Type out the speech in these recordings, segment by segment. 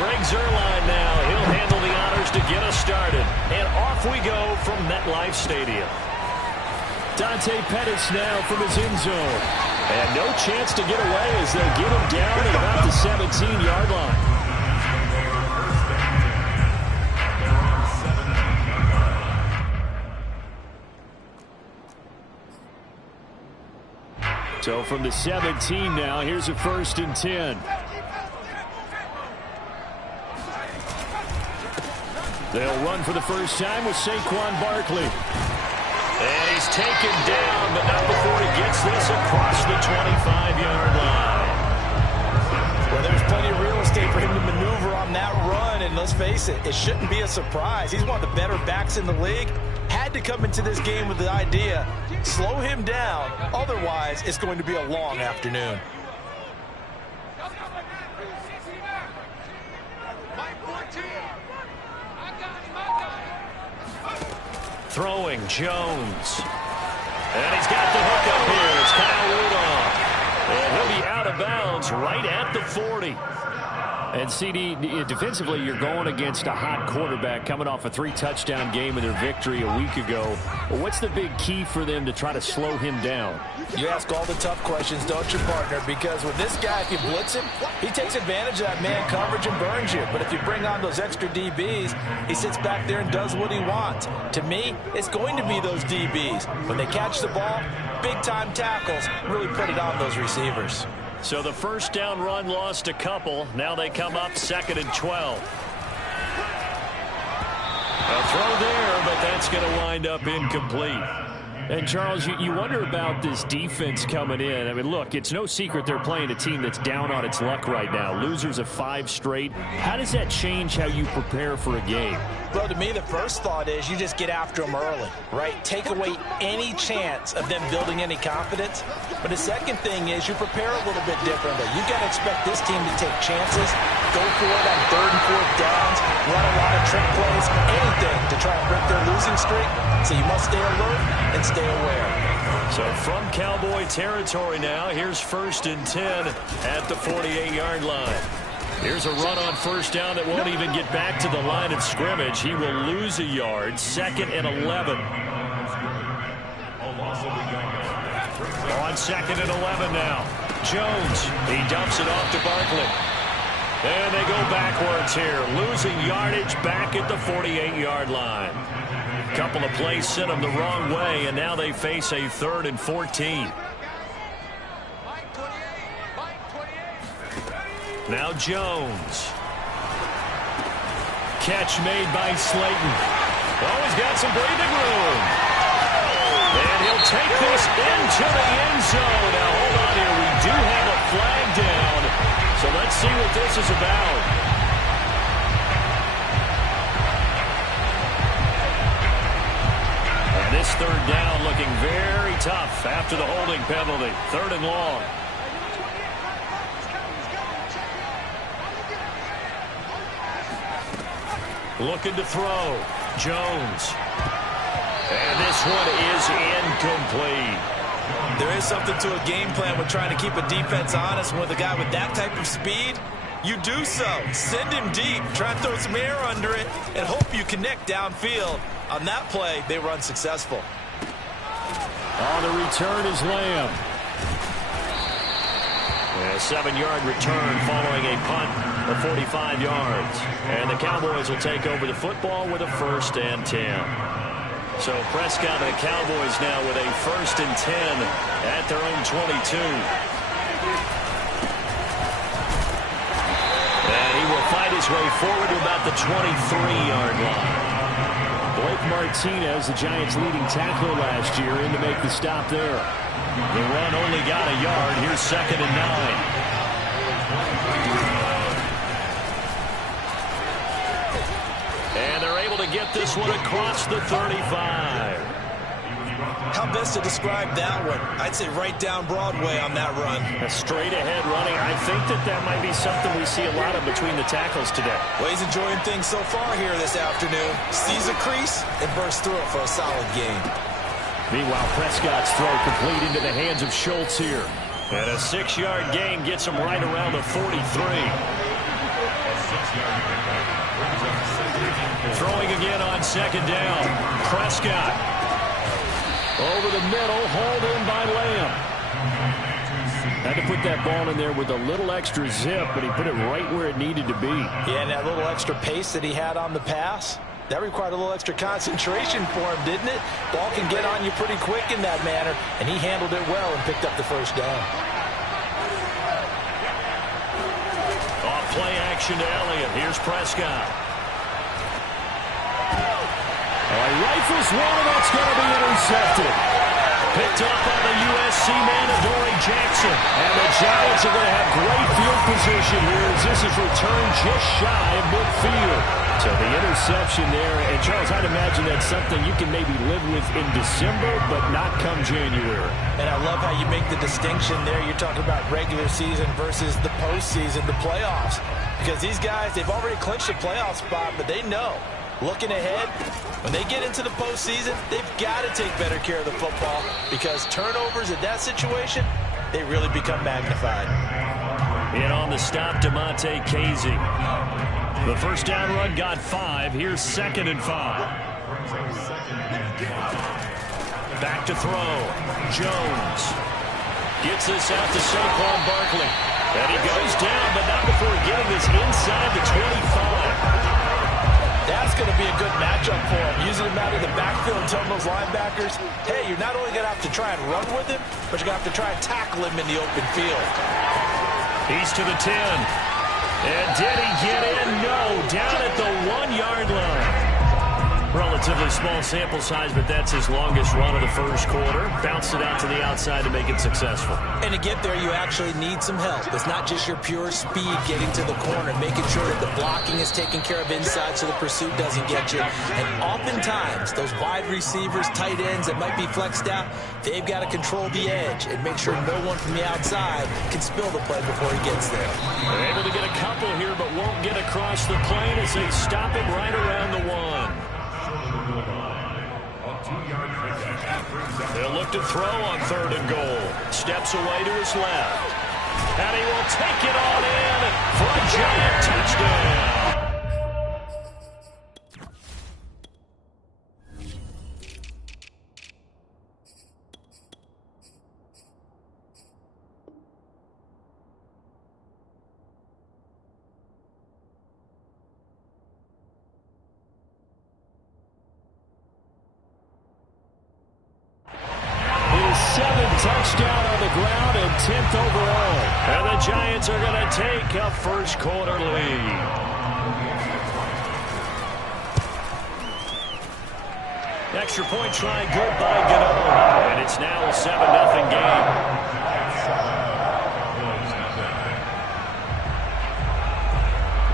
Greg Zuerlein now. He'll handle the honors to get us started. And off we go from MetLife Stadium. Dante Pettis now from his end zone. And no chance to get away as they'll get him down at about the 17-yard line. So from the 17 now, here's a 1st and 10. They'll run for the first time with Saquon Barkley. And he's taken down, but not before he gets this across the 25-yard line. Well, there's plenty of real estate for him to maneuver on that run, and let's face it, it shouldn't be a surprise. He's one of the better backs in the league. Had to come into this game with the idea, slow him down, otherwise it's going to be a long afternoon. Throwing Jones. And he's got the hook up here. It's Kyle Rudolph. And he'll be out of bounds right at the 40. And CD, defensively, you're going against a hot quarterback coming off a 3-touchdown game in their victory a week ago. What's the big key for them to try to slow him down? You ask all the tough questions, don't you, partner? Because with this guy, if you blitz him, he takes advantage of that man coverage and burns you. But if you bring on those extra DBs, he sits back there and does what he wants. To me, it's going to be those DBs. When they catch the ball, big-time tackles really put it on those receivers. So the first down run lost a couple. Now they come up 2nd and 12. A throw there, but that's going to wind up incomplete. And, Charles, you wonder about this defense coming in. I mean, look, it's no secret they're playing a team that's down on its luck right now. Losers of 5 straight. How does that change how you prepare for a game? Well, to me, the first thought is you just get after them early, right? Take away any chance of them building any confidence. But the second thing is you prepare a little bit differently. You've got to expect this team to take chances, go for it on 3rd and 4th downs, run a lot of trick plays, anything to try and break their losing streak. So you must stay alert and stay aware. So from Cowboy territory now, here's 1st and 10 at the 48-yard line. Here's a run on 1st down that won't even get back to the line of scrimmage. He will lose a yard. 2nd and 11. On 2nd and 11 now. Jones, he dumps it off to Barkley. And they go backwards here. Losing yardage back at the 48-yard line. Couple of plays sent them the wrong way, and now they face a 3rd and 14. Now Jones. Catch made by Slayton. Oh, he's got some breathing room. And he'll take this into the end zone. Now, hold on here. We do have a flag down. So let's see what this is about. And this 3rd down looking very tough after the holding penalty. 3rd and long. Looking to throw. Jones. And this one is incomplete. There is something to a game plan with trying to keep a defense honest. With a guy with that type of speed, you do so. Send him deep. Try to throw some air under it and hope you connect downfield. On that play, they were unsuccessful. On the return is Lamb. A 7-yard return following a punt of 45 yards. And the Cowboys will take over the football with a 1st and 10. So Prescott and the Cowboys now with a 1st and 10 at their own 22. And he will fight his way forward to about the 23-yard line. Blake Martinez, the Giants' leading tackler last year, in to make the stop there. The run only got a yard. Here's 2nd and 9. And they're able to get this one across the 35. How best to describe that one? I'd say right down Broadway on that run. A straight ahead running. I think that might be something we see a lot of between the tackles today. Well, he's enjoying things so far here this afternoon. Sees a crease and bursts through it for a solid game. Meanwhile, Prescott's throw complete into the hands of Schultz here. And a 6-yard gain gets him right around the 43. Throwing again on second down. Prescott. Over the middle, hauled in by Lamb. Had to put that ball in there with a little extra zip, but he put it right where it needed to be. Yeah, and that little extra pace that he had on the pass, that required a little extra concentration for him, didn't it? Ball can get on you pretty quick in that manner, and he handled it well and picked up the first down. Off play action to Elliott. Here's Prescott. Rifles one, and that's going to be intercepted. Picked up by the USC man, Adoree Jackson. And the Giants are going to have great field position here as this is returned just shy of midfield. So the interception there, and Charles, I'd imagine that's something you can maybe live with in December, but not come January. And I love how you make the distinction there. You're talking about regular season versus the postseason, the playoffs. Because these guys, they've already clinched a playoff spot, but they know, looking ahead, when they get into the postseason, they've got to take better care of the football because turnovers in that situation, they really become magnified. And on the stop, DeMonte Casey. The first down run got 5. Here's 2nd and 5. Back to throw. Jones gets this out to Saquon Barkley. And he goes down, but not before getting this inside the 25. That's going to be a good matchup for him. Using him out of the backfield and telling those linebackers, hey, you're not only going to have to try and run with him, but you're going to have to try and tackle him in the open field. He's to the 10. And did he get in? No. Down at the 1-yard line. Relatively small sample size, but that's his longest run of the first quarter. Bounced it out to the outside to make it successful. And to get there, you actually need some help. It's not just your pure speed getting to the corner, making sure that the blocking is taken care of inside so the pursuit doesn't get you. And oftentimes, those wide receivers, tight ends that might be flexed out, they've got to control the edge and make sure no one from the outside can spill the play before he gets there. They're able to get a couple here, but won't get across the plane as they stop him right around the 1. They'll look to throw on 3rd and goal. Steps away to his left. And he will take it on in for a giant touchdown. Touchdown on the ground and 10th overall. And the Giants are going to take a first quarter lead. Extra point try good by Gano. And it's now a 7-0 game.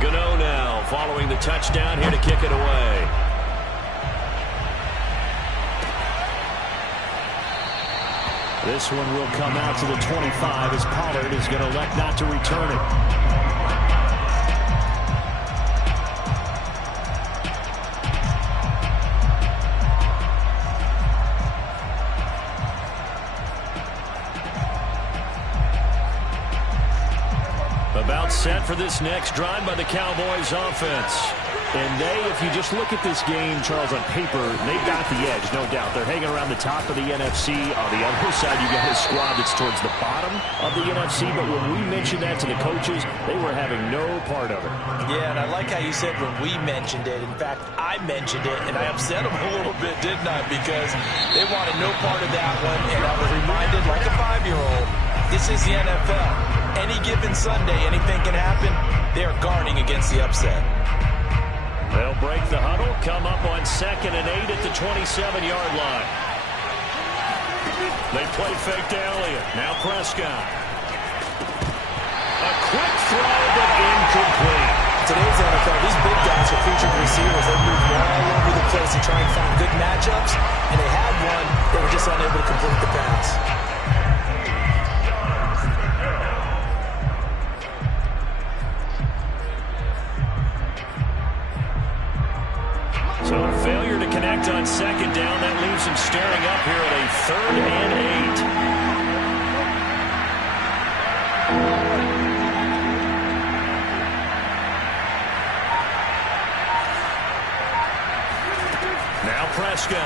Gano now following the touchdown here to kick it away. This one will come out to the 25 as Pollard is going to elect not to return it. About set for this next drive by the Cowboys offense. And they, if you just look at this game, Charles, on paper, they've got the edge, no doubt. They're hanging around the top of the NFC. On the other side, you got a squad that's towards the bottom of the NFC. But when we mentioned that to the coaches, they were having no part of it. Yeah, and I like how you said when we mentioned it. In fact, I mentioned it, and I upset them a little bit, didn't I? Because they wanted no part of that one. And I was reminded, like a 5-year-old, this is the NFL. Any given Sunday, anything can happen. They are guarding against the upset. They'll break the huddle, come up on 2nd and 8 at the 27-yard line. They play fake to Elliott. Now Prescott. A quick throw, but incomplete. Today's NFL, these big guys are featured receivers. They move all over the place to try and find good matchups, and they had one. They were just unable to complete the pass. So a failure to connect on 2nd down. That leaves him staring up here at a 3rd and 8. Prescott.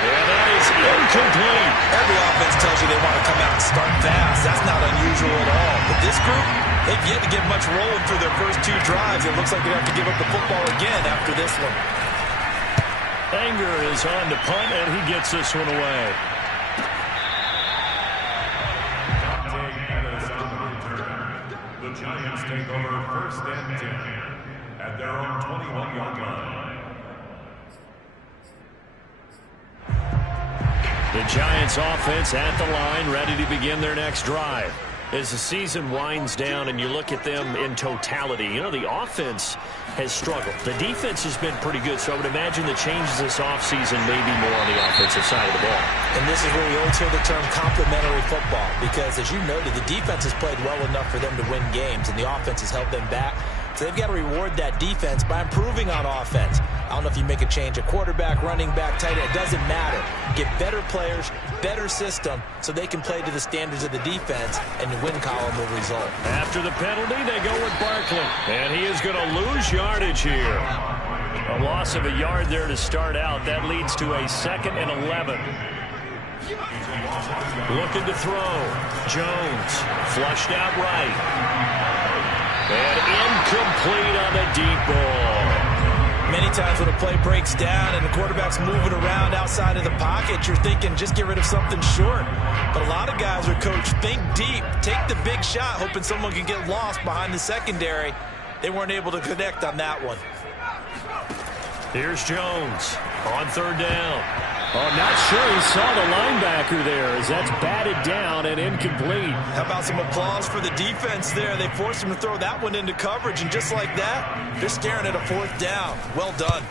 And that is incomplete. Every offense tells you they want to come out and start fast. That's not unusual at all. But this group, they've yet to get much rolling through their first 2 drives. It looks like they have to give up the football again after this one. Anger is on to punt, and he gets this one away. The Giants take over 1st and 10 at their own 21-yard line. The Giants offense at the line, ready to begin their next drive. As the season winds down and you look at them in totality, you know, the offense has struggled. The defense has been pretty good, so I would imagine the changes this offseason may be more on the offensive side of the ball. And this is where we always hear the term complementary football, because as you noted, the defense has played well enough for them to win games, and the offense has held them back. So they've got to reward that defense by improving on offense. I don't know if you make a change at quarterback, running back, tight end. It doesn't matter. Get better players, better system, so they can play to the standards of the defense, and the win column will result. After the penalty, they go with Barkley. And he is going to lose yardage here. A loss of a yard there to start out. That leads to a 2nd and 11. Looking to throw. Jones flushed out right. And incomplete on the deep ball. Many times when a play breaks down and the quarterback's moving around outside of the pocket, you're thinking just get rid of something short. But a lot of guys are coached, think deep, take the big shot, hoping someone can get lost behind the secondary. They weren't able to connect on that one. Here's Jones on 3rd down. Oh, not sure he saw the linebacker there as that's batted down and incomplete. How about some applause for the defense there? They forced him to throw that one into coverage, and just like that, they're staring at a 4th down. Well done.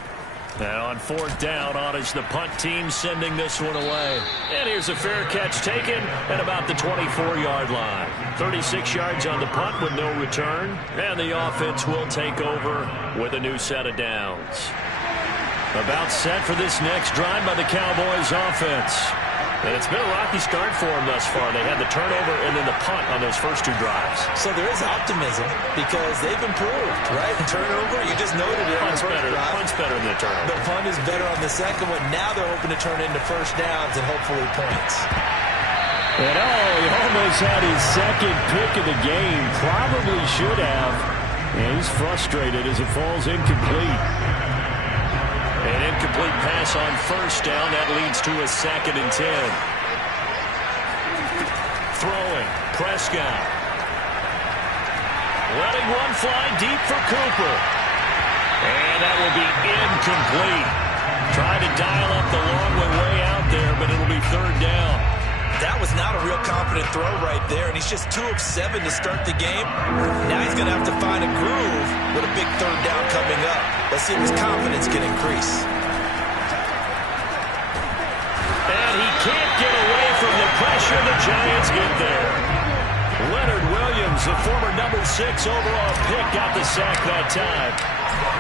Now on 4th down, Ottish, the punt team sending this one away. And here's a fair catch taken at about the 24-yard line. 36 yards on the punt with no return. And the offense will take over with a new set of downs. About set for this next drive by the Cowboys offense. And it's been a rocky start for them thus far. They had the turnover and then the punt on those first 2 drives. So there is optimism because they've improved, right? And turnover, you just noted it. Punt's better than the turnover. The punt is better on the second one. Now they're hoping to turn into first downs and hopefully points. And he almost had his 2nd pick of the game. Probably should have. And he's frustrated as it falls incomplete. An incomplete pass on 1st down. That leads to a 2nd and 10. Throwing. Prescott. Letting one fly deep for Cooper. And that will be incomplete. Tried to dial up the long way out there, but it'll be 3rd down. That was not a real confident throw right there, and he's just 2 of 7 to start the game. Now he's going to have to find a groove with a big 3rd down coming up. Let's see if his confidence can increase. And he can't get away from the pressure. The Giants get there. Leonard Williams, the former number 6 overall pick, got the sack that time.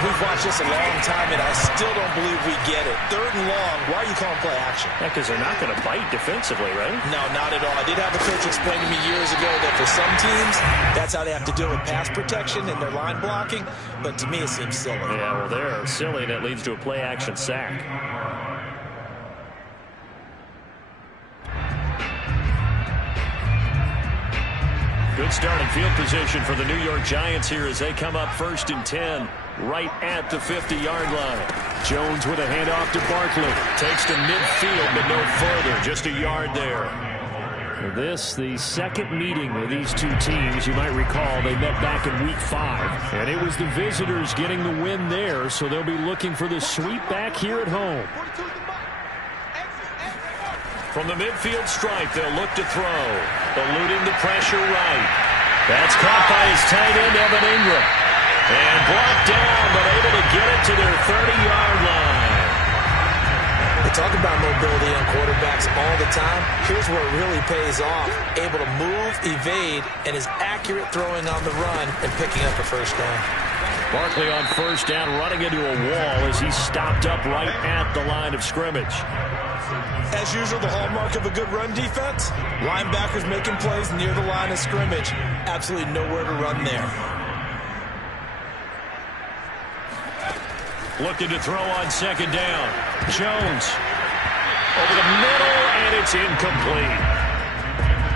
We've watched this a long time, and I still don't believe we get it. 3rd and long. Why are you calling play action? Yeah, because they're not going to bite defensively, right? No, not at all. I did have a coach explain to me years ago that for some teams, that's how they have to deal with pass protection and their line blocking. But to me, it seems silly. Yeah, well, they're silly, and it leads to a play action sack. Good starting field position for the New York Giants here as they come up 1st and 10 right at the 50-yard line. Jones with a handoff to Barkley. Takes to midfield, but no further. Just a yard there. This, the 2nd meeting of these 2 teams. You might recall they met back in Week 5. And it was the visitors getting the win there, so they'll be looking for the sweep back here at home. From the midfield stripe, they'll look to throw. Eluding the pressure right. That's caught by his tight end, Evan Ingram. And blocked down, but able to get it to their 30-yard line. They talk about mobility on quarterbacks all the time. Here's where it really pays off. Able to move, evade, and is accurate throwing on the run and picking up a 1st down. Barkley on 1st down, running into a wall as he stopped up right at the line of scrimmage. As usual, the hallmark of a good run defense, linebackers making plays near the line of scrimmage. Absolutely nowhere to run there. Looking to throw on second down. Jones over the middle, and it's incomplete.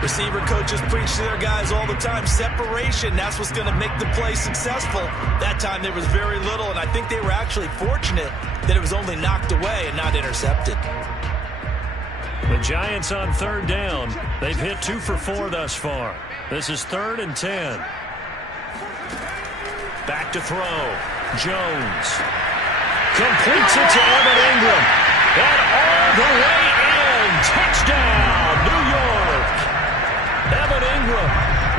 Receiver coaches preach to their guys all the time. Separation, that's what's going to make the play successful. That time there was very little, and I think they were actually fortunate that it was only knocked away and not intercepted. The Giants on third down. They've hit 2 for 4 thus far. This is 3rd and 10. Back to throw. Jones completes it to Evan Ingram. And all the way in. Touchdown, New York. Evan Ingram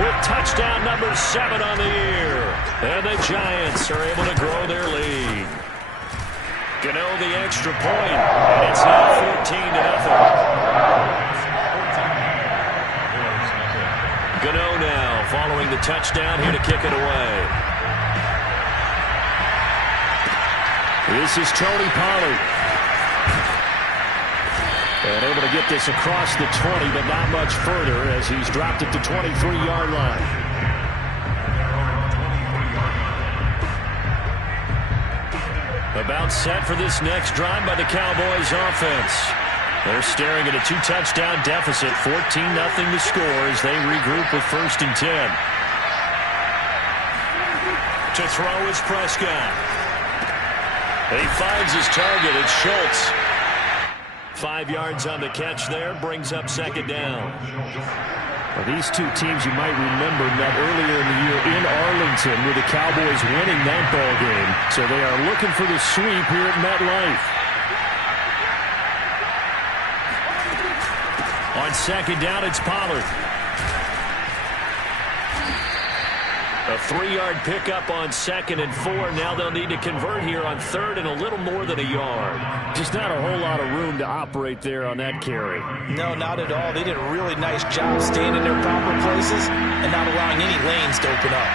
with touchdown number 7 on the year. And the Giants are able to grow their lead. Gano the extra point, and it's now 14-0. Gano now following the touchdown here to kick it away. This is Tony Pollard. And able to get this across the 20, but not much further as he's dropped it to 23-yard line. About set for this next drive by the Cowboys offense. They're staring at a 2-touchdown deficit, 14-0 to score as they regroup with 1st and 10. To throw is Prescott. He finds his target. It's Schultz. 5 yards on the catch there, brings up second down. Well, these two teams you might remember met earlier in the year in Arlington with the Cowboys winning that ball game. So they are looking for the sweep here at MetLife. On second down, it's Pollard. A 3-yard pickup on 2nd and 4. Now they'll need to convert here on 3rd and a little more than a yard. Just not a whole lot of room to operate there on that carry. No, not at all. They did a really nice job staying in their proper places and not allowing any lanes to open up.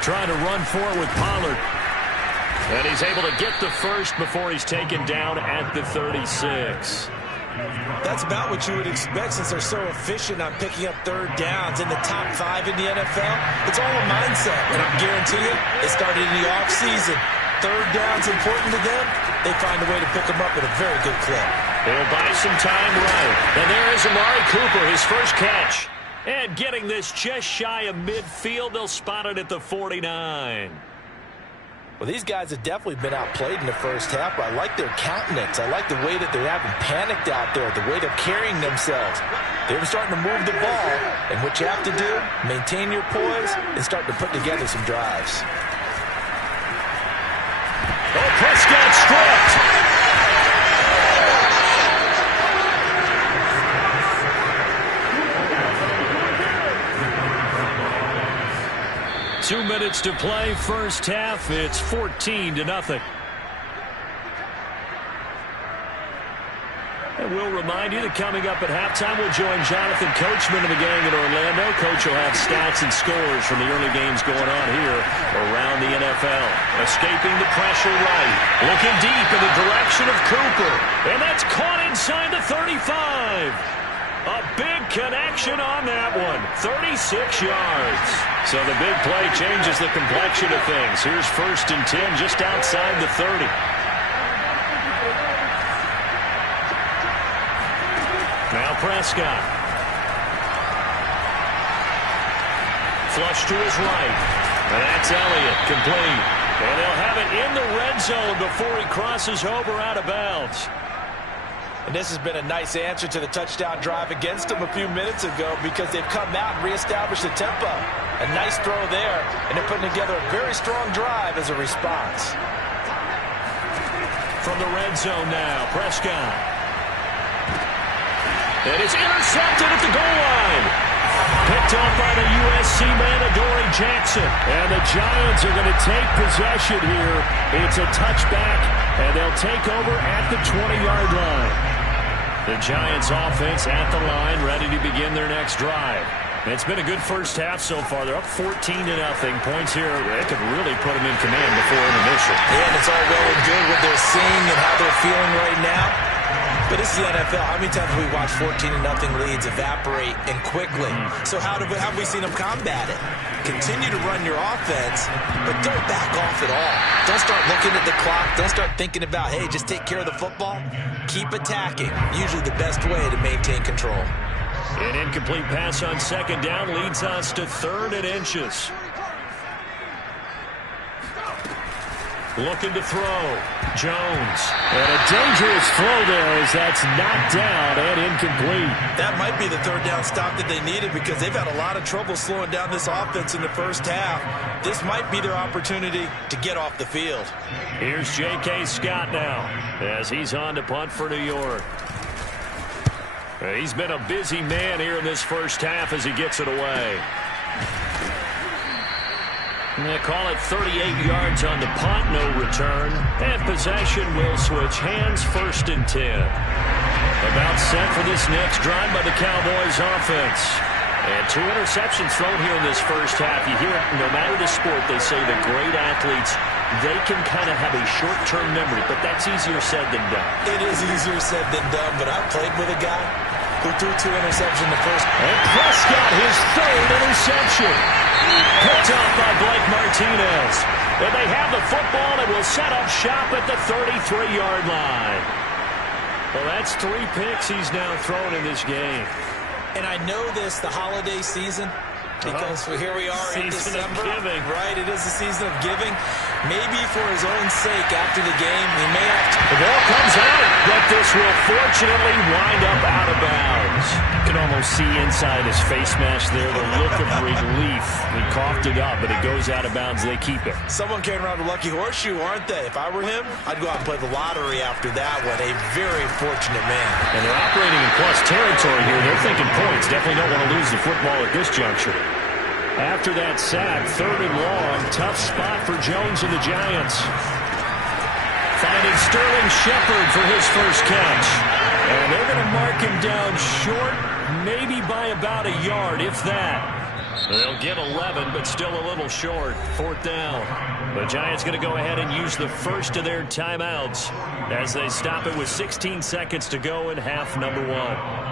Trying to run for it with Pollard. And he's able to get the first before he's taken down at the 36. That's about what you would expect since they're so efficient on picking up 3rd downs in the top 5 in the NFL. It's all a mindset, and I guarantee you, it started in the offseason. 3rd down's important to them. They find a way to pick them up at a very good clip. They'll buy some time right. And there is Amari Cooper, his first catch. And getting this just shy of midfield, they'll spot it at the 49. Well, these guys have definitely been outplayed in the first half, but I like their countenance. I like the way that they haven't panicked out there, the way they're carrying themselves. They're starting to move the ball, and what you have to do, maintain your poise and start to put together some drives. Oh, Prescott stripped. 2 minutes to play, first half. It's 14-0. And we'll remind you that coming up at halftime, we'll join Jonathan Coachman of the gang in Orlando. Coach will have stats and scores from the early games going on here around the NFL. Escaping the pressure right. Looking deep in the direction of Cooper. And that's caught inside the 35. A big connection on that one. 36 yards. So the big play changes the complexion of things. Here's 1st and 10 just outside the 30. Now Prescott. Flush to his right. And that's Elliott, complete. And they'll have it in the red zone before he crosses over out of bounds. And this has been a nice answer to the touchdown drive against them a few minutes ago because they've come out and reestablished the tempo. A nice throw there, and they're putting together a very strong drive as a response. From the red zone now, Prescott. And it's intercepted at the goal line. Picked up by the USC man, Adoree Jackson. And the Giants are going to take possession here. It's a touchback, and they'll take over at the 20-yard line. The Giants offense at the line, ready to begin their next drive. It's been a good first half so far. They're up 14-0. Points here, it could really put them in command before intermission. Yeah, and it's all well and good what they're seeing and how they're feeling right now. But it's the NFL. How many times have we watched 14-0 leads evaporate and quickly? So how have we seen them combat it? Continue to run your offense, but don't back off at all. Don't start looking at the clock. Don't start thinking about, hey, just take care of the football. Keep attacking. Usually the best way to maintain control. An incomplete pass on second down leads us to 3rd and inches. Looking to throw. Jones. And a dangerous throw there as that's knocked down and incomplete. That might be the 3rd down stop that they needed because they've had a lot of trouble slowing down this offense in the first half. This might be their opportunity to get off the field. Here's J.K. Scott now as he's on to punt for New York. He's been a busy man here in this first half as he gets it away. They call it 38 yards on the punt, no return. And possession will switch hands, 1st and 10. About set for this next drive by the Cowboys offense. And 2 interceptions thrown here in this first half. You hear it, no matter the sport, they say the great athletes, they can kind of have a short-term memory, but that's easier said than done. It is easier said than done, but I played with a guy who threw 2 interceptions in the first. And Prescott, his 3rd interception. Picked off by Blake Martinez. And they have the football and will set up shop at the 33-yard line. Well, that's 3 picks he's now thrown in this game. And I know this, the holiday season, because here we are in December. Giving. Right, it is the season of giving. Maybe for his own sake after the game, he may have to. The ball comes out, but this will fortunately wind up out of bounds. You can almost see inside his face mask there the look of relief. He coughed it up, but it goes out of bounds. They keep it. Someone came around a lucky horseshoe, aren't they? If I were him, I'd go out and play the lottery after that one. A very fortunate man. And they're operating in plus territory here. They're thinking points. Definitely don't want to lose the football at this juncture. After that sack, 3rd and long, tough spot for Jones and the Giants. Finding Sterling Shepard for his first catch. And they're going to mark him down short, maybe by about a yard, if that. They'll get 11, but still a little short. 4th down. The Giants going to go ahead and use the first of their timeouts as they stop it with 16 seconds to go in half number 1.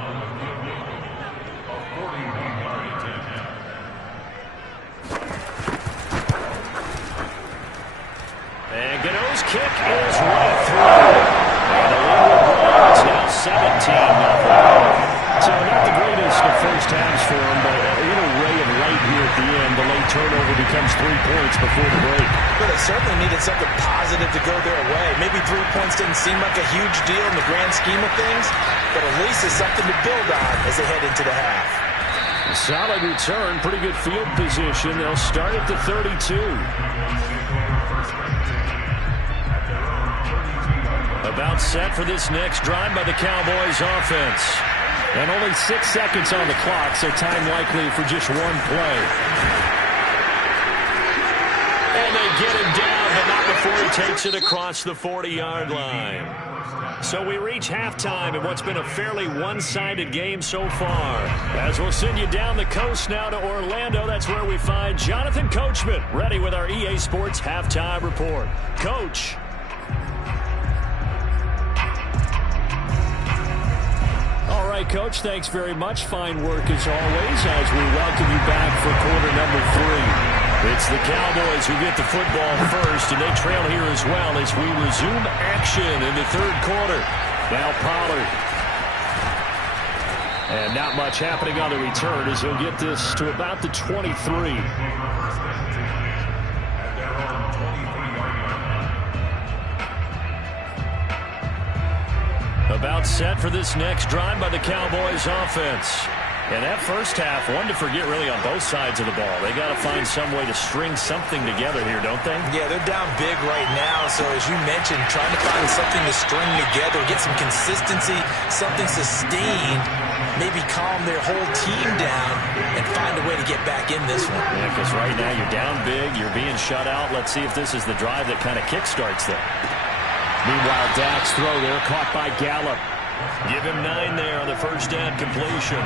And Gano's kick is right through. And the lead will grow. It's now 17-0. So not the greatest of first halves for him, but a little ray of light here at the end. The late turnover becomes 3 points before the break. But they certainly needed something positive to go their way. Maybe 3 points didn't seem like a huge deal in the grand scheme of things, but at least it's something to build on as they head into the half. A solid return, pretty good field position. They'll start at the 32. About set for this next drive by the Cowboys offense. And only 6 seconds on the clock, so time likely for just 1 play. And they get him down, but not before he takes it across the 40-yard line. So we reach halftime in what's been a fairly one-sided game so far. As we'll send you down the coast now to Orlando, that's where we find Jonathan Coachman, ready with our EA Sports Halftime Report. Coach. All right, Coach, thanks very much. Fine work as always as we welcome you back for quarter number 3. It's the Cowboys who get the football first, and they trail here as well as we resume action in the 3rd quarter. Now Pollard. And not much happening on the return as he'll get this to about the 23. About set for this next drive by the Cowboys offense. And that first half, one to forget really on both sides of the ball. They got to find some way to string something together here, don't they? Yeah, they're down big right now. So as you mentioned, trying to find something to string together, get some consistency, something sustained, maybe calm their whole team down and find a way to get back in this one. Yeah, because right now you're down big, you're being shut out. Let's see if this is the drive that kind of kickstarts them. Meanwhile, Dak's throw there caught by Gallup. Give him 9 there on the first down completion.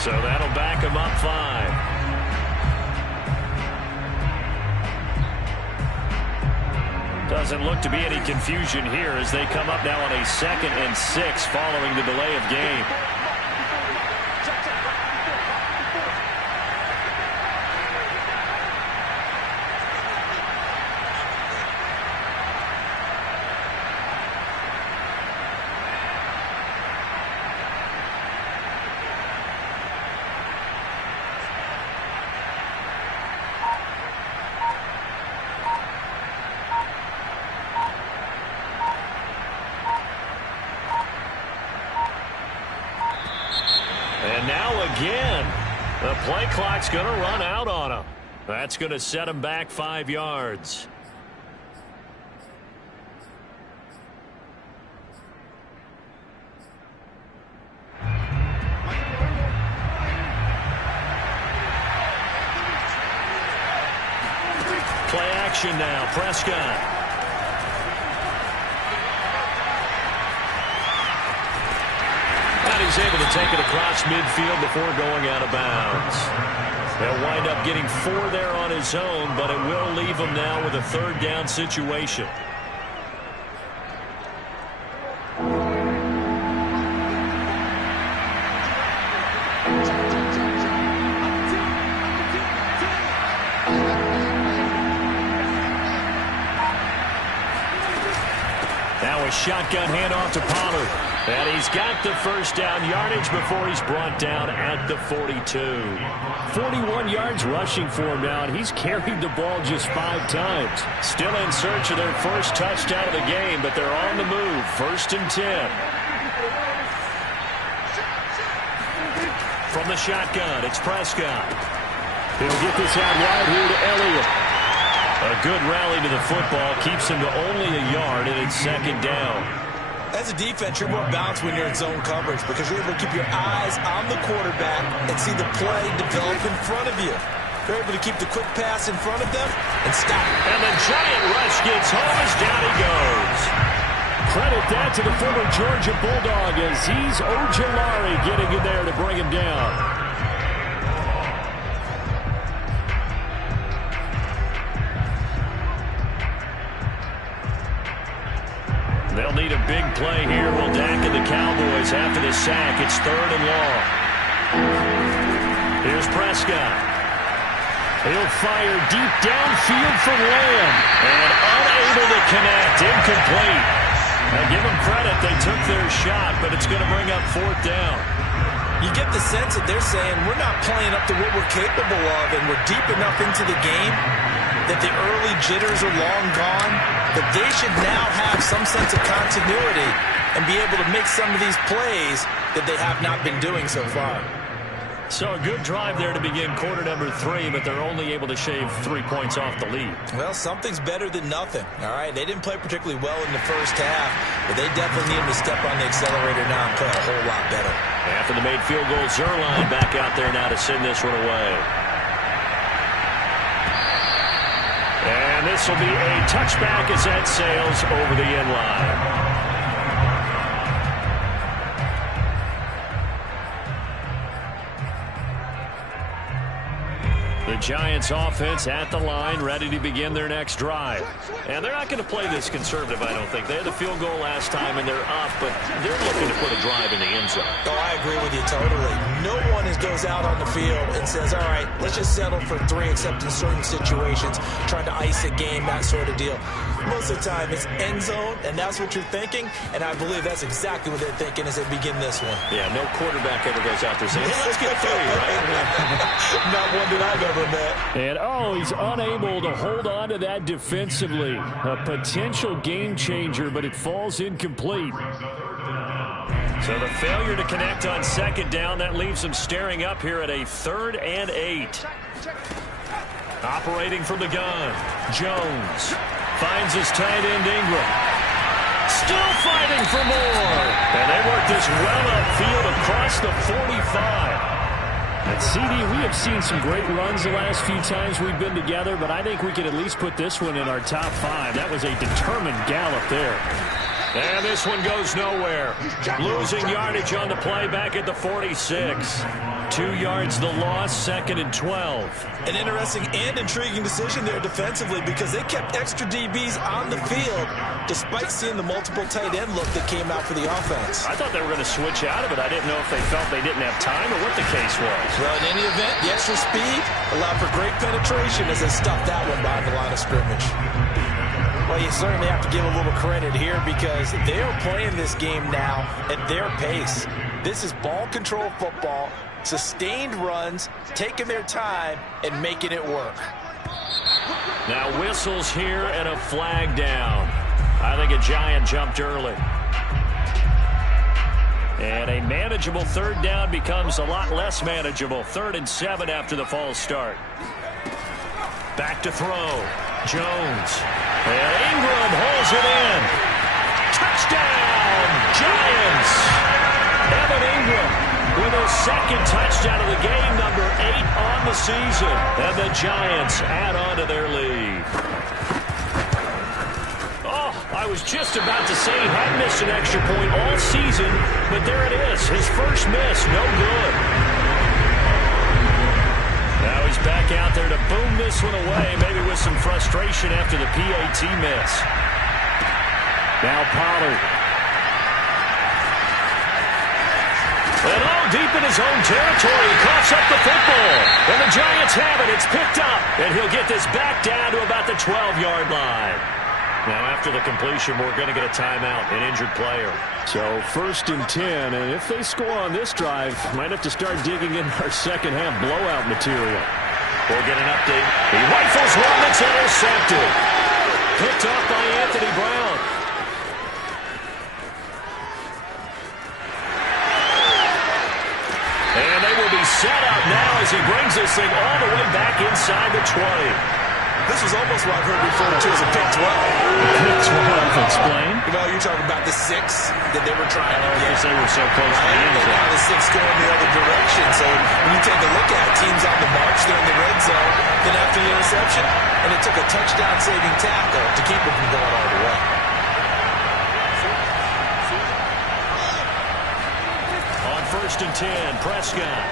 So that'll back them up 5. Doesn't look to be any confusion here as they come up now on a 2nd and 6 following the delay of game. And now again, the play clock's going to run out on him. That's going to set him back 5 yards. Play action now, Prescott. He's able to take it across midfield before going out of bounds. He'll wind up getting 4 there on his own, but it will leave him now with a 3rd down situation. Now a shotgun handoff to Pollard. And he's got the 1st down yardage before he's brought down at the 42. 41 yards rushing for him now, and he's carried the ball just 5 times. Still in search of their 1st touchdown of the game, but they're on the move. 1st and 10. From the shotgun, it's Prescott. He'll get this out wide here to Elliott. A good rally to the football keeps him to only a yard, and it's 2nd down. As a defense, you're more balanced when you're in zone coverage because you're able to keep your eyes on the quarterback and see the play develop in front of you. You're able to keep the quick pass in front of them and stop. And the giant rush gets home as down he goes. Credit that to the former Georgia Bulldog as he's Ojolari getting in there to bring him down. They'll need a big play here. Will Dak and the Cowboys after the sack. It's 3rd and long. Here's Prescott. He'll fire deep downfield for Lamb. And unable to connect. Incomplete. Now give them credit. They took their shot, but it's going to bring up 4th down. You get the sense that they're saying we're not playing up to what we're capable of, and we're deep enough into the game that the early jitters are long gone, that they should now have some sense of continuity and be able to make some of these plays that they have not been doing so far. So a good drive there to begin quarter number 3, but they're only able to shave 3 points off the lead. Well, something's better than nothing, all right? They didn't play particularly well in the 1st half, but they definitely need them to step on the accelerator now and play a whole lot better. After the made field goal, Zerline back out there now to send this one away. And this will be a touchback as that sails over the end line. The Giants offense at the line, ready to begin their next drive. And they're not going to play this conservative, I don't think. They had the field goal last time, and they're up, but they're looking to put a drive in the end zone. Oh, I agree with you totally. No one goes out on the field and says, all right, let's just settle for 3, except in certain situations, trying to ice a game, that sort of deal. Most of the time, it's end zone, and that's what you're thinking, and I believe that's exactly what they're thinking as they begin this one. Yeah, no quarterback ever goes out there saying, let's get 3, right? Not one that I've ever met. And, he's unable to hold on to that defensively. A potential game changer, but it falls incomplete. So the failure to connect on 2nd down, that leaves them staring up here at a 3rd and 8. Operating from the gun, Jones finds his tight end Ingram. Still fighting for more. And they work this well upfield across the 45. And CD, we have seen some great runs the last few times we've been together, but I think we could at least put this one in our top 5. That was a determined gallop there. And this one goes nowhere. Losing yardage on the play back at the 46. 2 yards the loss, 2nd and 12. An interesting and intriguing decision there defensively because they kept extra DBs on the field despite seeing the multiple tight end look that came out for the offense. I thought they were going to switch out of it. I didn't know if they felt they didn't have time or what the case was. Well, in any event, the extra speed allowed for great penetration as they stuffed that one behind the line of scrimmage. Well, you certainly have to give a little credit here because they are playing this game now at their pace. This is ball control football, sustained runs, taking their time, and making it work. Now whistles here and a flag down. I think a Giant jumped early. And a manageable 3rd down becomes a lot less manageable. 3rd and 7 after the false start. Back to throw. Jones. And Ingram holds it in. Touchdown, Giants. Evan Ingram with his 2nd touchdown of the game, number 8 on the season. And the Giants add on to their lead. Oh, I was just about to say he had missed an extra point all season, but there it is. His first miss, no good. Now he's back out there to boom this one away, maybe with some frustration after the PAT miss. Now Pollard. And deep in his own territory, he coughs up the football. And the Giants have it. It's picked up. And he'll get this back down to about the 12-yard line. Now after the completion, we're going to get a timeout, an injured player. So 1st and 10, and if they score on this drive, might have to start digging in our second-half blowout material. We'll get an update. He rifles one that's intercepted. Picked off by Anthony Brown. And they will be set up now as he brings this thing all the way back inside the 20. This was almost what I've heard referred to as a pick 12. Pick 12, explain. Well, you're talking about the 6 that they were trying to get. Because they were so close to the end zone. Now the 6 going the other direction. So when you take a look at it, teams on the march, they're in the red zone, then after the interception. And it took a touchdown-saving tackle to keep it from going all the way. On 1st and 10, Prescott.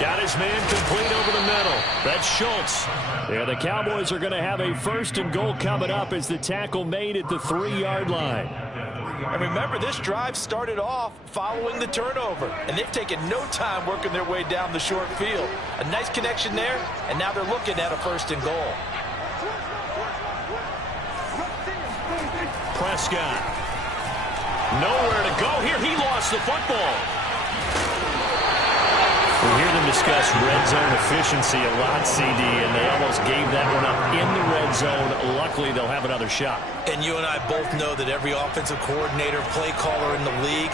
Got his man complete over the middle. That's Schultz. Yeah, the Cowboys are going to have a 1st and goal coming up as the tackle made at the 3-yard line. And remember, this drive started off following the turnover, and they've taken no time working their way down the short field. A nice connection there, and now they're looking at a 1st and goal. Prescott. Nowhere to go here. He lost the football. We hear them discuss red zone efficiency a lot, CD, and they almost gave that one up in the red zone. Luckily, they'll have another shot. And you and I both know that every offensive coordinator, play caller in the league,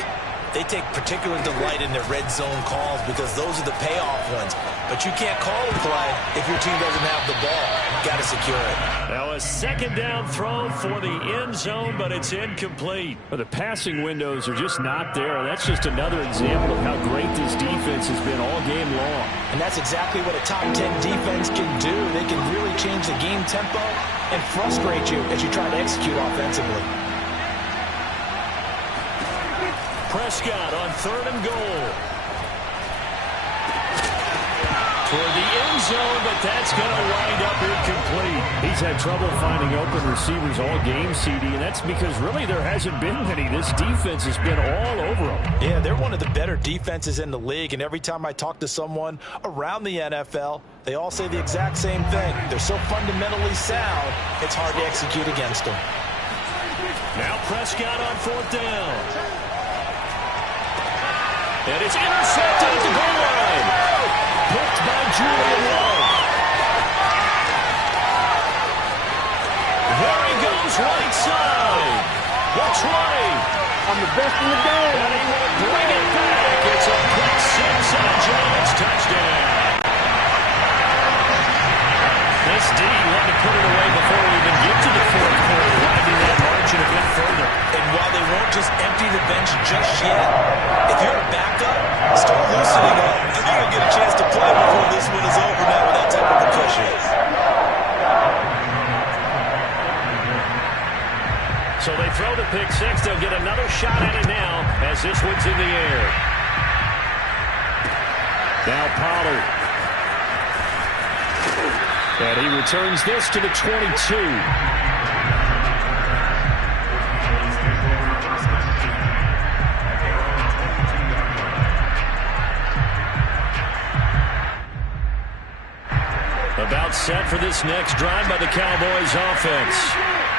they take particular delight in their red zone calls because those are the payoff ones. But you can't call a play if your team doesn't have the ball. Got to secure it. Now a 2nd down throw for the end zone, but it's incomplete. Well, the passing windows are just not there. That's just another example of how great this defense has been all game long. And that's exactly what a top 10 defense can do. They can really change the game tempo and frustrate you as you try to execute offensively. Prescott on 3rd and goal. Toward the end zone, but that's going to wind up incomplete. He's had trouble finding open receivers all game, CD, and that's because really there hasn't been many. This defense has been all over them. Yeah, they're one of the better defenses in the league, and every time I talk to someone around the NFL, they all say the exact same thing. They're so fundamentally sound, it's hard to execute against them. Now Prescott on 4th down. And it's intercepted at the goal line. Picked by Julian Love. There he goes, right side. The 20. I'm the best in the game. And he will bring it back. It's a pick 6 and a Giants touchdown. This D wanted to put it away before we even get to the 4th quarter, winding that margin a bit further. And while they won't just empty the bench just yet, if you're a backup, start loosening up. You're going to get a chance to play before this one is over now with that type of a cushion. So they throw the pick six. They'll get another shot at it now as this one's in the air. Now Pollard. And he returns this to the 22. About set for this next drive by the Cowboys offense.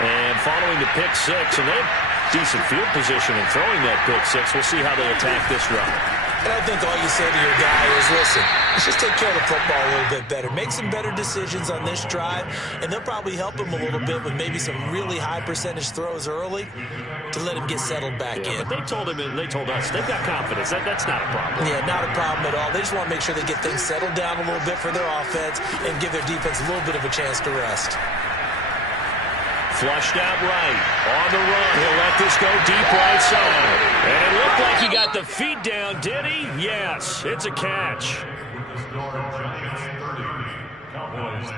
And following the pick six, and they have decent field position in throwing that pick six. We'll see how they attack this drive. And I think all you say to your guy is, listen, let's just take care of the football a little bit better. Make some better decisions on this drive, and they'll probably help him a little bit with maybe some really high percentage throws early to let him get settled back in. But they told us, they've got confidence. That's not a problem. Yeah, not a problem at all. They just want to make sure they get things settled down a little bit for their offense and give their defense a little bit of a chance to rest. Flushed out right. On the run. He'll let this go deep right side. And it looked like he got the feet down, did he? Yes, it's a catch. With the score, Giants 30, Cowboys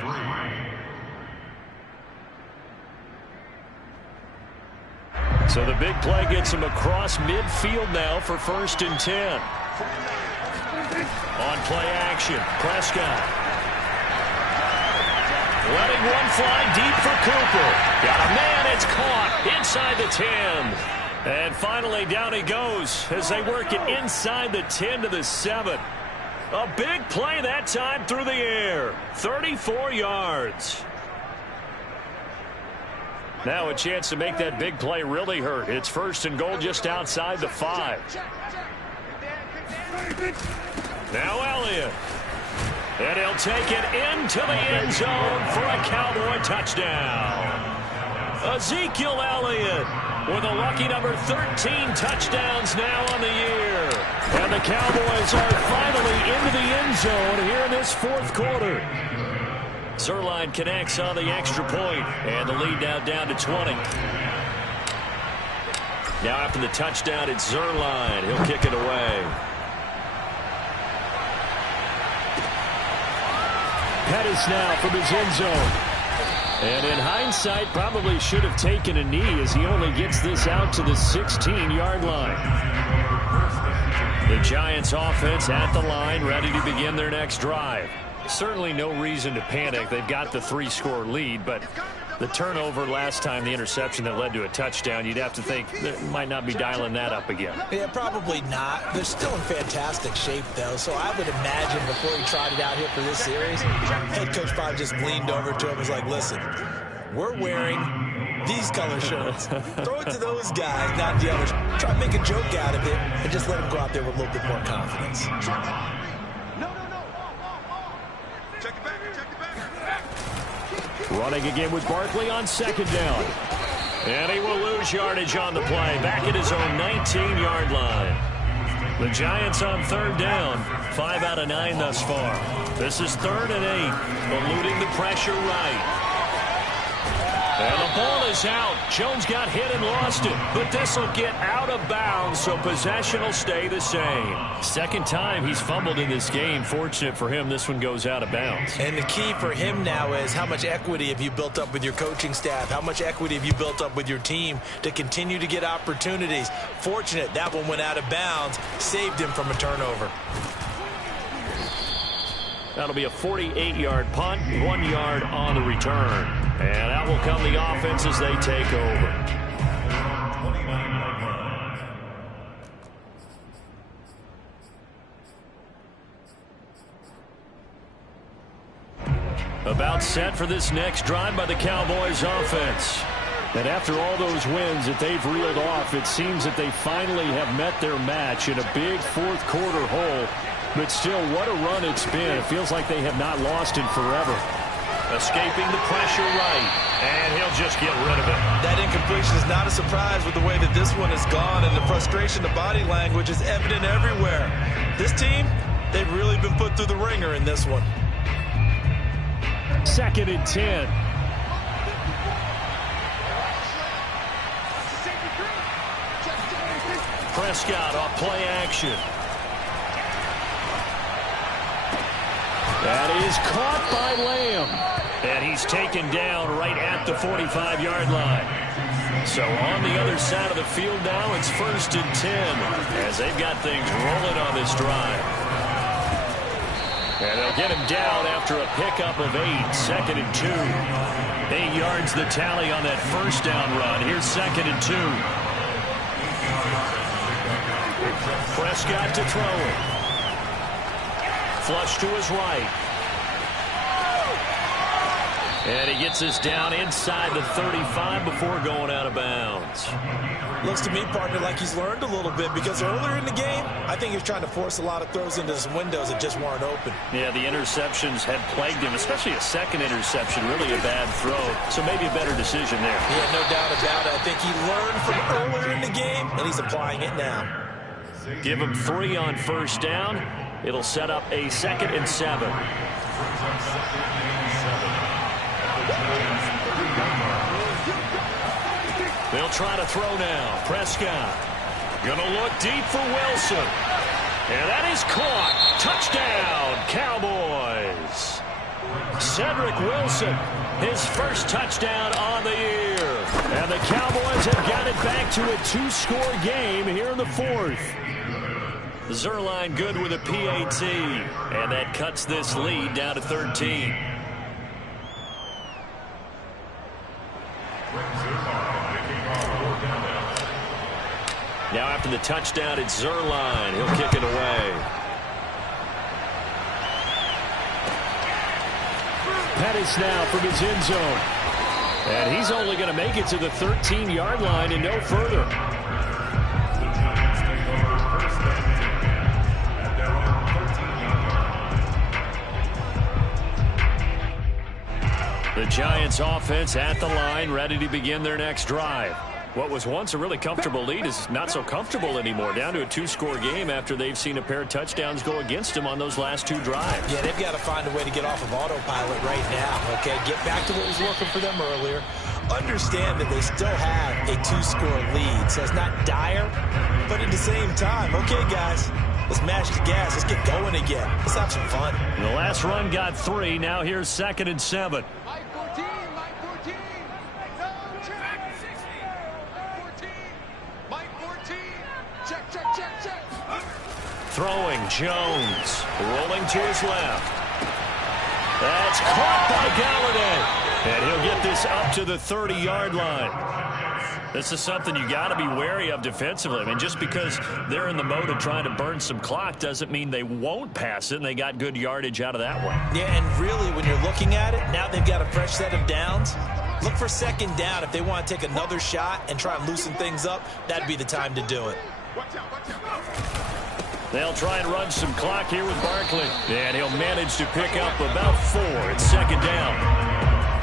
3. So the big play gets him across midfield now for 1st and 10. On play action, Prescott. Letting one fly deep for Cooper. Got a man, it's caught inside the 10. And finally down he goes as they work it inside the 10 to the 7. A big play that time through the air. 34 yards. Now a chance to make that big play really hurt. It's 1st and goal just outside the 5. Now Elliott. And he'll take it into the end zone for a Cowboy touchdown. Ezekiel Elliott with a lucky number 13 touchdowns now on the year. And the Cowboys are finally into the end zone here in this 4th quarter. Zerline connects on the extra point, and the lead now down to 20. Now after the touchdown, it's Zerline. He'll kick it away. Pettis now from his end zone. And in hindsight, probably should have taken a knee as he only gets this out to the 16-yard line. The Giants offense at the line, ready to begin their next drive. Certainly no reason to panic. They've got the 3-score lead, but the turnover last time, the interception that led to a touchdown, you'd have to think they might not be dialing that up again. Yeah, probably not. They're still in fantastic shape, though, so I would imagine before he tried it out here for this series, head coach probably just leaned over to him and was like, listen, we're wearing these color shirts. Throw it to those guys, not the others. Try to make a joke out of it and just let them go out there with a little bit more confidence. Running again with Barkley on 2nd down. And he will lose yardage on the play. Back at his own 19-yard line. The Giants on 3rd down. 5 out of 9 thus far. This is 3rd and 8. Eluding the pressure right. And the ball is out. Jones got hit and lost it. But this will get out of bounds, so possession will stay the same. 2nd time he's fumbled in this game. Fortunate for him, this one goes out of bounds. And the key for him now is how much equity have you built up with your coaching staff? How much equity have you built up with your team to continue to get opportunities? Fortunate that one went out of bounds, saved him from a turnover. That'll be a 48-yard punt, 1 yard on the return. And out will come the offense as they take over. About set for this next drive by the Cowboys offense. And after all those wins that they've reeled off, it seems that they finally have met their match in a big 4th quarter hole. But still, what a run it's been. It feels like they have not lost in forever. Escaping the pressure right, and he'll just get rid of it. That incompletion is not a surprise with the way that this one has gone, and the frustration, the body language is evident everywhere. This team, they've really been put through the ringer in this one. 2nd and 10. Prescott off play action. That is caught by Lamb. And he's taken down right at the 45-yard line. So on the other side of the field now, it's 1st and 10 as they've got things rolling on this drive. And they'll get him down after a pickup of 8, 2nd and 2. 8 yards the tally on that first down run. Here's 2nd and 2. Prescott to throw it. Flush to his right. And he gets us down inside the 35 before going out of bounds. Looks to me, partner, like he's learned a little bit, because earlier in the game, I think he was trying to force a lot of throws into some windows that just weren't open. Yeah, the interceptions had plagued him, especially a second interception, really a bad throw. So maybe a better decision there. Yeah, no doubt about it. I think he learned from earlier in the game, and he's applying it now. Give him 3 on first down. It'll set up a 2nd and 7. They'll try to throw now. Prescott gonna look deep for Wilson. And that is caught. Touchdown, Cowboys. Cedric Wilson, his first touchdown on the year. And the Cowboys have got it back to a 2-score game here in the 4th. Zerline good with a PAT. And that cuts this lead down to 13. Now after the touchdown, it's Zerline. He'll kick it away. Pettis now from his end zone. And he's only going to make it to the 13-yard line and no further. The Giants offense at the line, ready to begin their next drive. What was once a really comfortable lead is not so comfortable anymore. Down to a 2-score game after they've seen a pair of touchdowns go against them on those last 2 drives. Yeah, they've got to find a way to get off of autopilot right now, okay? Get back to what was working for them earlier. Understand that they still have a 2-score lead, so it's not dire, but at the same time, okay, guys, let's mash the gas. Let's get going again. Let's have some fun. The last run got 3. Now here's 2nd and 7. Throwing, Jones, rolling to his left. That's caught by Galladay. And he'll get this up to the 30-yard line. This is something you got to be wary of defensively. I mean, just because they're in the mode of trying to burn some clock doesn't mean they won't pass it, and they got good yardage out of that one. Yeah, and really, when you're looking at it, now they've got a fresh set of downs. Look for 2nd down. If they want to take another shot and try and loosen things up, that'd be the time to do it. They'll try and run some clock here with Barkley. And he'll manage to pick up about 4. It's 2nd down.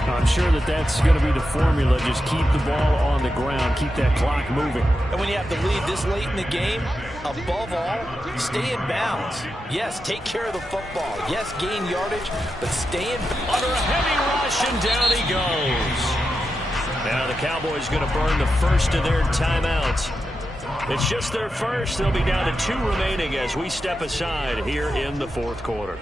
I'm sure that's going to be the formula. Just keep the ball on the ground. Keep that clock moving. And when you have the lead this late in the game, above all, stay in bounds. Yes, take care of the football. Yes, gain yardage, but stay in under a heavy rush, and down he goes. Now the Cowboys going to burn the first of their timeouts. It's just their first. They'll be down to 2 remaining as we step aside here in the 4th quarter.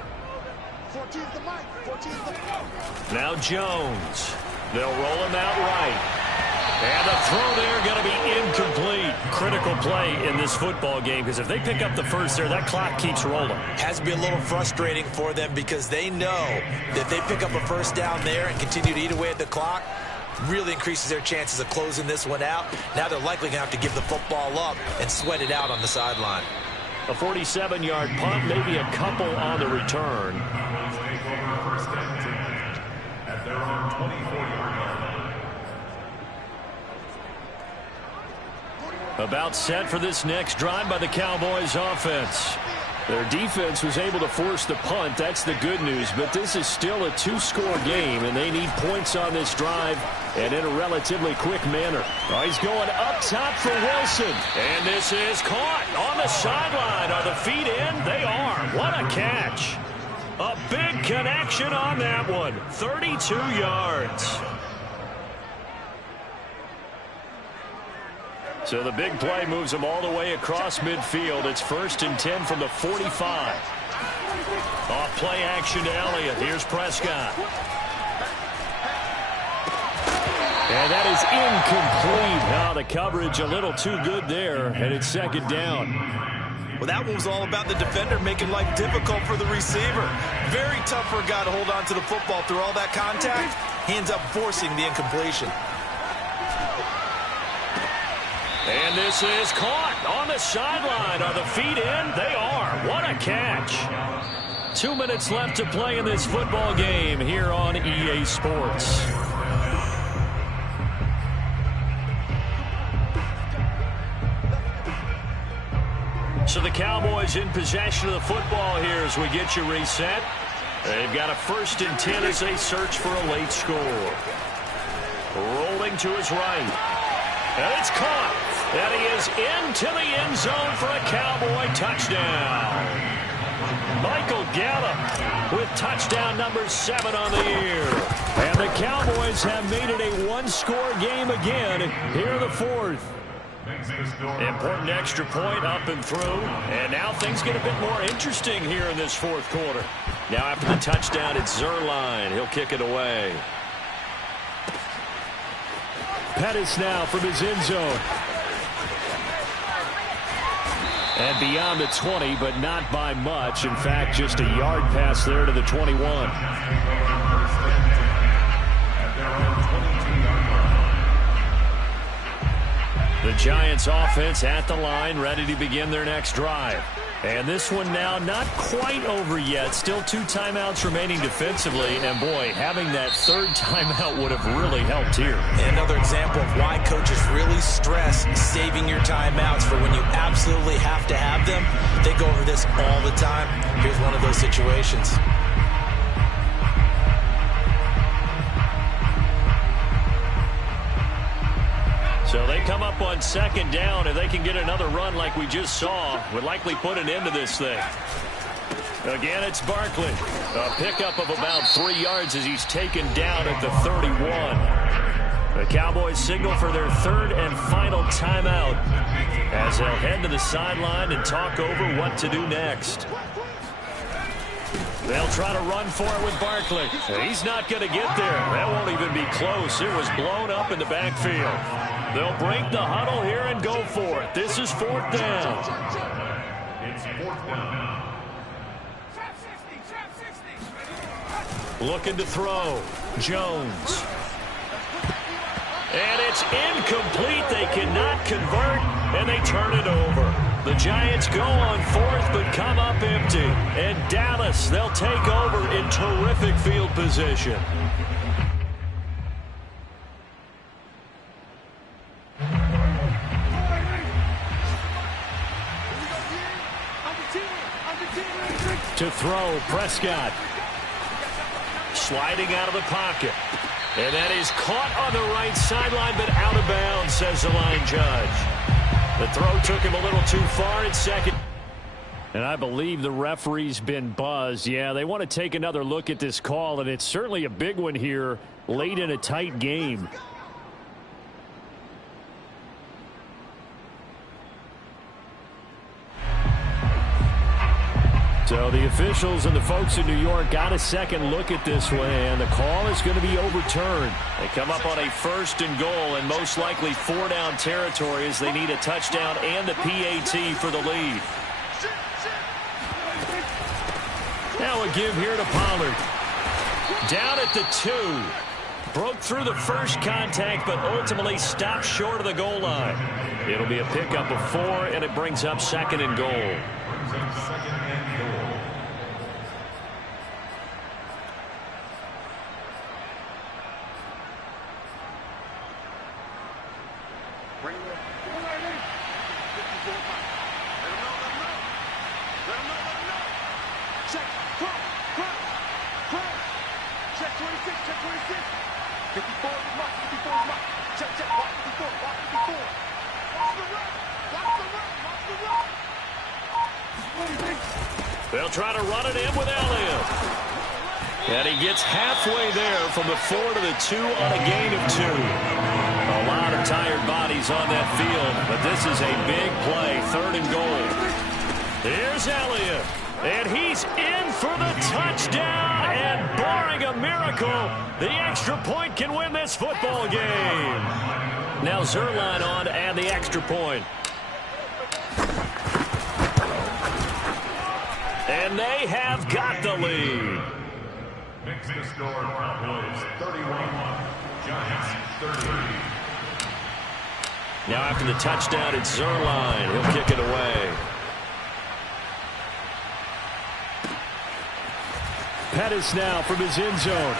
Now Jones. They'll roll him out right. And the throw there going to be incomplete. Critical play in this football game, because if they pick up the first there, that clock keeps rolling. Has to be a little frustrating for them, because they know that they pick up a first down there and continue to eat away at the clock, really increases their chances of closing this one out. Now they're likely going to have to give the football up and sweat it out on the sideline. A 47-yard punt, maybe a couple on the return. At their own 24-yard line. About set for this next drive by the Cowboys offense. Their defense was able to force the punt. That's the good news. But this is still a 2-score game, and they need points on this drive, and in a relatively quick manner. Oh, he's going up top for Wilson. And this is caught on the sideline. Are the feet in? They are. What a catch. A big connection on that one. 32 yards. So the big play moves them all the way across midfield. It's 1st and 10 from the 45. Off play action to Elliott. Here's Prescott. And that is incomplete. Now the coverage a little too good there, and it's second down. Well, that one was all about the defender making life difficult for the receiver. Very tough for a guy to hold on to the football through all that contact. He ends up forcing the incompletion. And this is caught on the sideline. Are the feet in? They are. What a catch. 2 minutes left to play in this football game here on EA Sports. So the Cowboys in possession of the football here as we get you reset. They've got a 1st and 10 as they search for a late score. Rolling to his right. And it's caught. And he is into the end zone for a Cowboy touchdown. Michael Gallup with touchdown number 7 on the year. And the Cowboys have made it a one-score game again here in the 4th. Important extra point up and through. And now things get a bit more interesting here in this 4th quarter. Now after the touchdown, it's Zerline. He'll kick it away. Pettis now from his end zone. And beyond the 20, but not by much. In fact, just a yard pass there to the 21. The Giants offense at the line, ready to begin their next drive. And this one now not quite over yet. Still 2 timeouts remaining defensively. And, boy, having that 3rd timeout would have really helped here. Another example of why coaches really stress saving your timeouts for when you absolutely have to have them. They go over this all the time. Here's one of those situations. So they come up on 2nd down. If they can get another run like we just saw, would likely put an end to this thing. Again, it's Barkley. A pickup of about 3 yards as he's taken down at the 31. The Cowboys signal for their 3rd and final timeout as they'll head to the sideline and talk over what to do next. They'll try to run for it with Barkley. He's not going to get there. That won't even be close. It was blown up in the backfield. They'll break the huddle here and go for it. This is 4th down. It's 4th down. Looking to throw. Jones. And it's incomplete. They cannot convert, and they turn it over. The Giants go on 4th, but come up empty. And Dallas, they'll take over in terrific field position. To throw, Prescott. Sliding out of the pocket. And that is caught on the right sideline, but out of bounds, says the line judge. The throw took him a little too far at 2nd. And I believe the referee's been buzzed. Yeah, they want to take another look at this call, and it's certainly a big one here late in a tight game. So the officials and the folks in New York got a second look at this one, and the call is going to be overturned. They come up on a 1st and goal, and most likely 4-down territory as they need a touchdown and the PAT for the lead. Now a give here to Pollard. Down at the 2. Broke through the first contact, but ultimately stopped short of the goal line. It'll be a pickup of 4, and it brings up 2nd and goal. They'll try to run it in with Elliott. And he gets halfway there from the 4 to the 2 on a gain of 2. A lot of tired bodies on that field, but this is a big play, 3rd and goal. Here's Elliott. And he's in for the touchdown. And barring a miracle, the extra point can win this football game. Now Zerline on to add the extra point. And they have got the lead. Makes the score Cowboys 31, Giants 30. Now after the touchdown, it's Zerline. He'll kick it away. Pettis now from his end zone.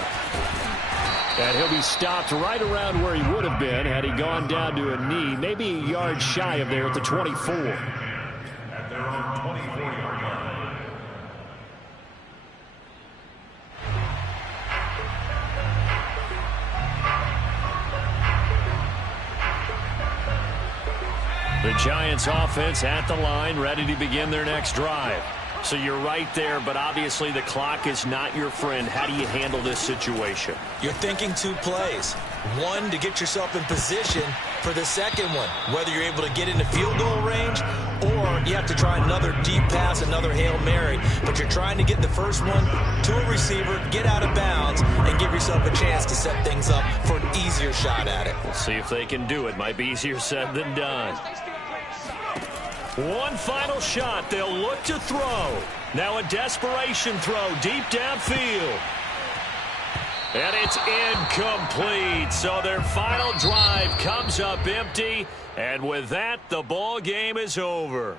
And he'll be stopped right around where he would have been had he gone down to a knee, maybe a yard shy of there at the 24. At their own 24-yard line. The Giants offense at the line, ready to begin their next drive. So you're right there, but obviously the clock is not your friend. How do you handle this situation? You're thinking 2 plays. One, to get yourself in position for the second one, whether you're able to get into field goal range or you have to try another deep pass, another Hail Mary. But you're trying to get the first one to a receiver, get out of bounds, and give yourself a chance to set things up for an easier shot at it. We'll see if they can do it. Might be easier said than done. One final shot. They'll look to throw. Now a desperation throw deep downfield. And it's incomplete. So their final drive comes up empty. And with that, the ball game is over.